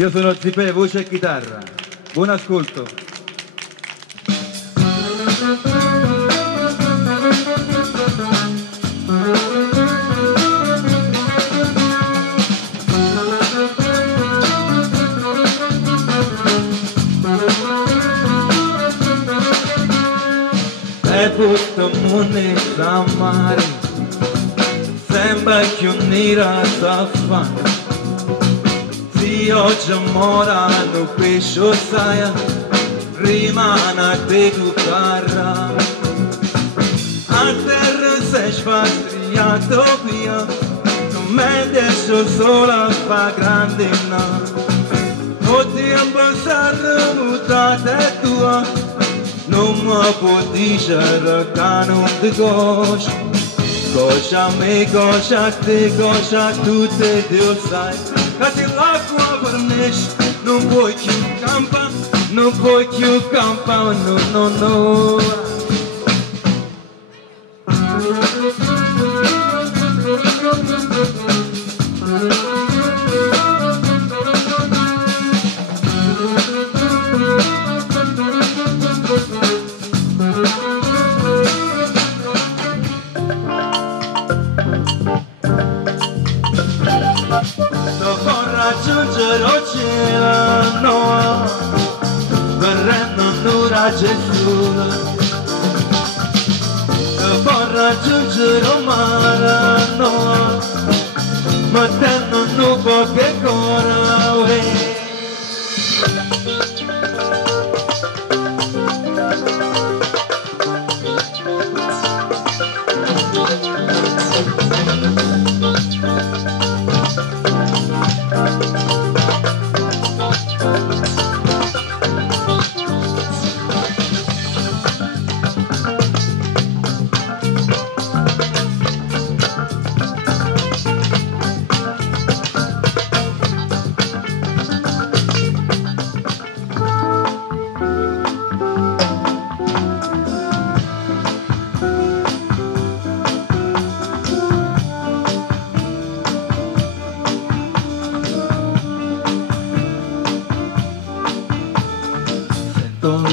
Io sono Zipè, voce e chitarra. Buon ascolto. E butto nella mare, sembra che un'ira s'affana. Se oggi morano pesce saia, rimane te tu carra. A terra sei sfastriato via, non mi lascio sola fa grande no. O tempo sarà mutata tua, non mi può dire che non ti conosco. Cosa me, cosa te, cosa tu te Dio sai. Che l'acqua fornisce, non puoi più campare, non puoi più campare, no, no, no. Raggiungere il cielo, no, verremo un'ora Gesù. Per raggiungere il mare, no, ma te non può che correre.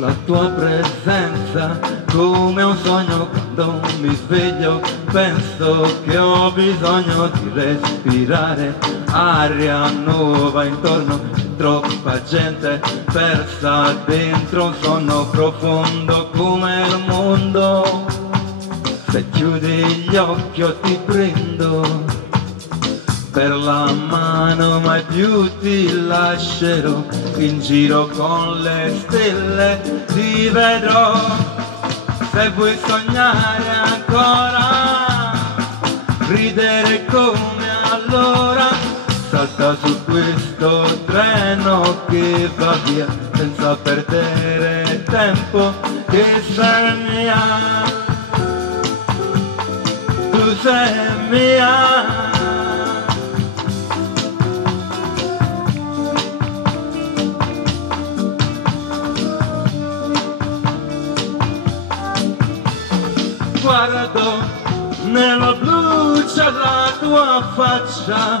La tua presenza come un sogno quando mi sveglio, penso che ho bisogno di respirare aria nuova intorno, troppa gente persa dentro un sonno profondo come il mondo. Se chiudi gli occhi io ti prendo per la mano, mai più ti lascerò, in giro con le stelle ti vedrò. Se vuoi sognare ancora, ridere come allora, salta su questo treno che va via senza perdere tempo, che sei mia, tu sei mia. Guardo nella blu c'è la tua faccia,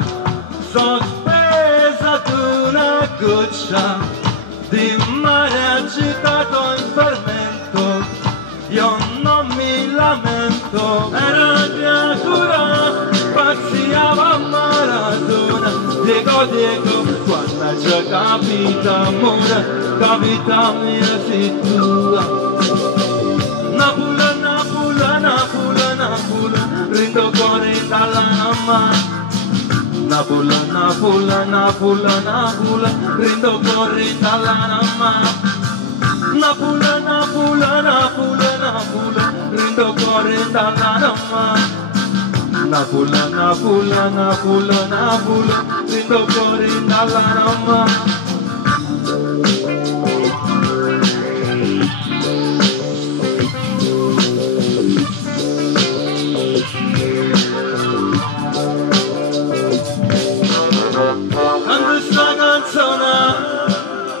sospesa ad una goccia di mare agitato in fermento. Io non mi lamento, era creatura, pazziava Maradona. Diego, quando ci capita amore, capita mia sei tua. Napula, Napula, Napula, Napula, rindo cuore dalla mamma. Napula, Napula, Napula, Napula, rindo cuore dalla mamma. Napula, Napula, Napula, Napula, rindo cuore dalla mamma. Napula, Napula, Napula, Napula, rindo cuore dalla mamma.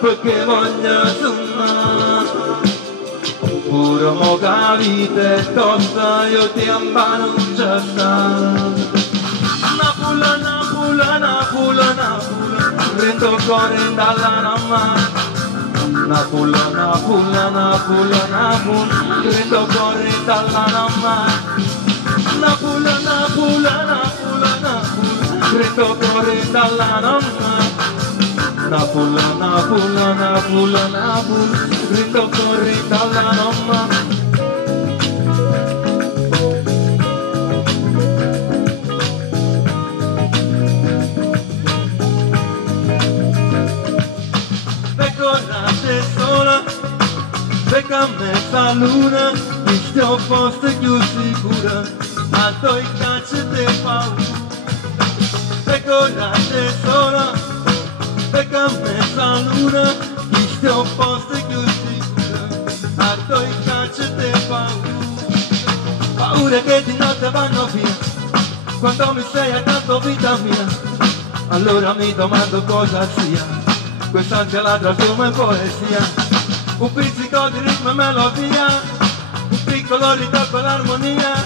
Perché voglio suonare pure mo che vita è tosta, io ti ammano già sta. Napula, Napula, Napula, Napula, prendo cuore dalla mamma. Napula, Napula, Napula, Napula, prendo cuore dalla mamma. Napula, Napula, Napula, Napula, prendo cuore dalla mamma. Napula, Napula, Napula, Napula, prendo cuore dalla mamma. Becca mezza luna, in sto posto più sicura, a due cacce di paura. Becca te sola, becca mezza luna, in sto posto più sicura, a due cacce di paura. Paura che di notte vanno via, quando mi sei accanto vita mia, allora mi domando cosa sia, quest'ansia ladra come poesia. Un pizzico di ritmo e melodia, un piccolo ritocco l'armonia,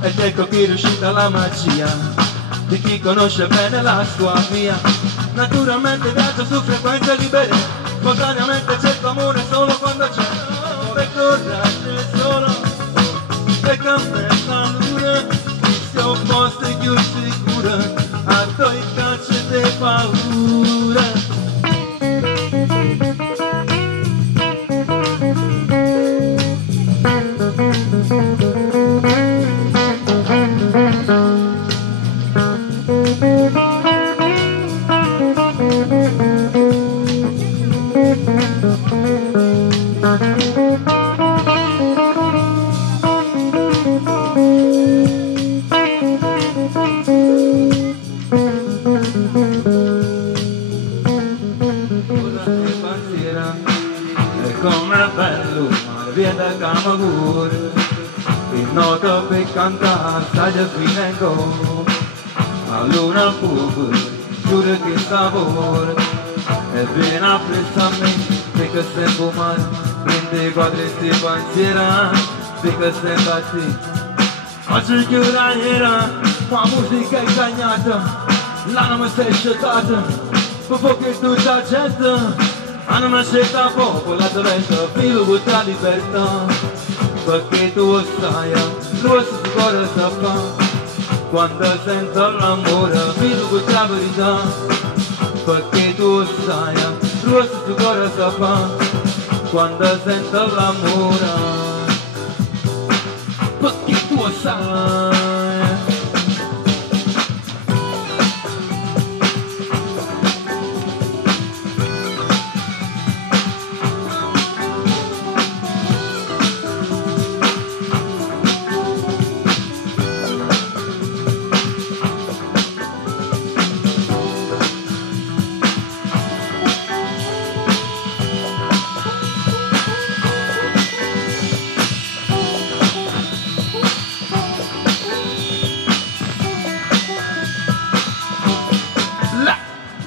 ed ecco che è riuscita la magia di chi conosce bene la sua via. Naturalmente viaggio su frequenze libere, spontaneamente cerco amore solo quando c'è. E coraggio solo, e campetta luna, se opposti più sicura, a due cacce di paura. Come bello mare viene Camagure, il noto per cantare stai da fine in go, la luna pure, giuro che sapore, e viene appresso a me, perché stai mare, prendi quadretti pensiera, perché stai batti, oggi chiuda iera, la musica è cagnata, l'anima si è scettata, perché tutta gente, anima scelta popola attraverso filo la libertà, perché tu sai, lo si cuore sa fa, quando sento l'amore, filo la verità, perché tu sai, lo si cuore sa fa, quando sento l'amore, perché tu sai.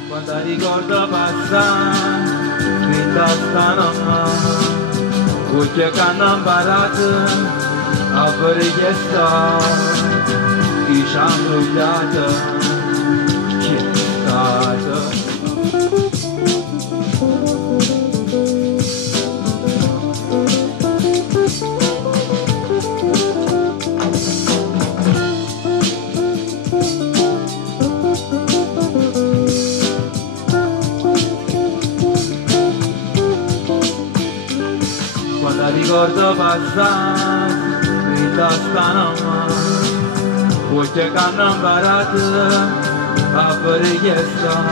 Quando ricordo passare, in testa non ha, voce che hanno imparato a fare richiesta, chi ci ha bruciato, chi è stato. Ricordo passare, in testa non ha, voce che hanno imparato a fare richiesta,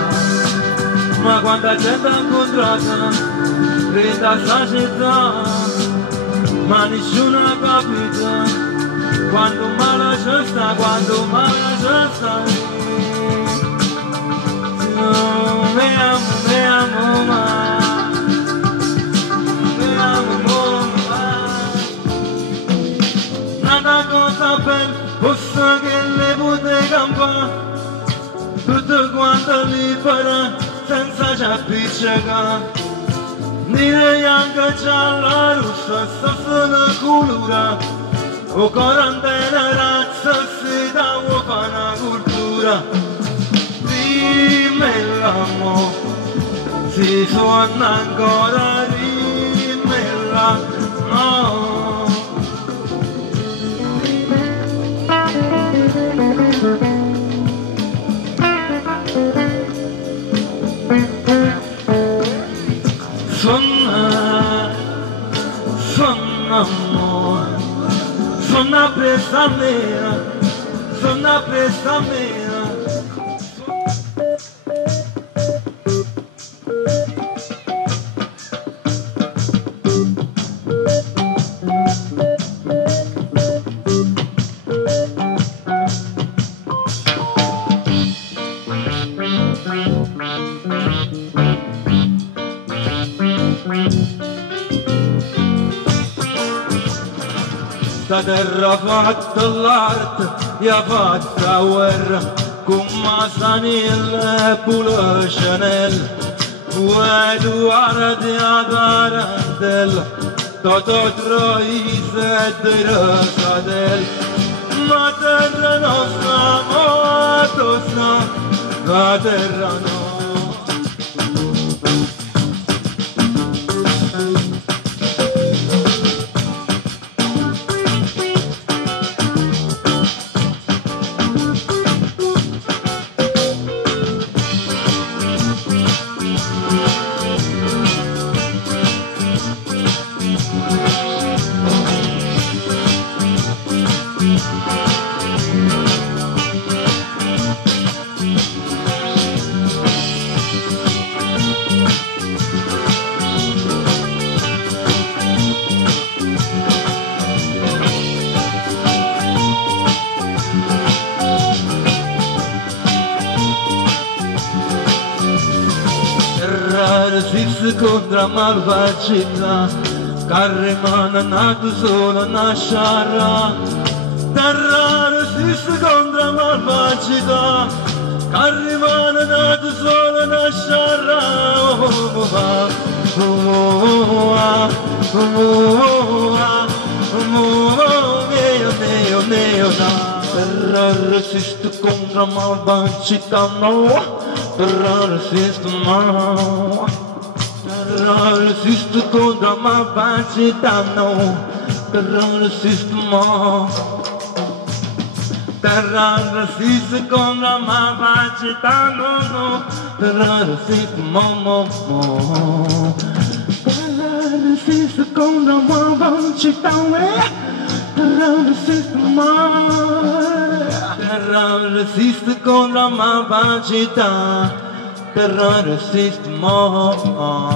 ma quanta gente ha incontrato, in sta città, ma nessuno ha capito, quando male c'è sta, quando male c'è sta. Me amo mai. Cosa bella, posso che le potete campare, tutto quanto libera, senza ci appiccicare. Dire anche gialla rossa, sta sono colura, o quarantena razza, si dà una cultura. Dimmi l'amo, si suona ancora rimella, no. Suona presa mea, suona presa mea. Sta terra fatta l'arte, e ha fatta guerra, con Masanil e Pula Chanel, tu Eduardo a Tarantella, Toto Troise e Rasadel, ma terra nostra, ma tosta, la terra nostra. Resiste contra malvagità, Carrimana nato solo nascerà. Terra resiste contra malvagità, Carrimana nato solo nascerà. Terra resiste contra malvagità, no. Terra resiste mal, terra resiste contra malvagità, no. Terra resiste mal, terra resiste contra malvagità, no, no. Terra resiste mal, terra resiste contra malvagità, terra resiste mal. Terra resiste con la malvagità, terra resiste more.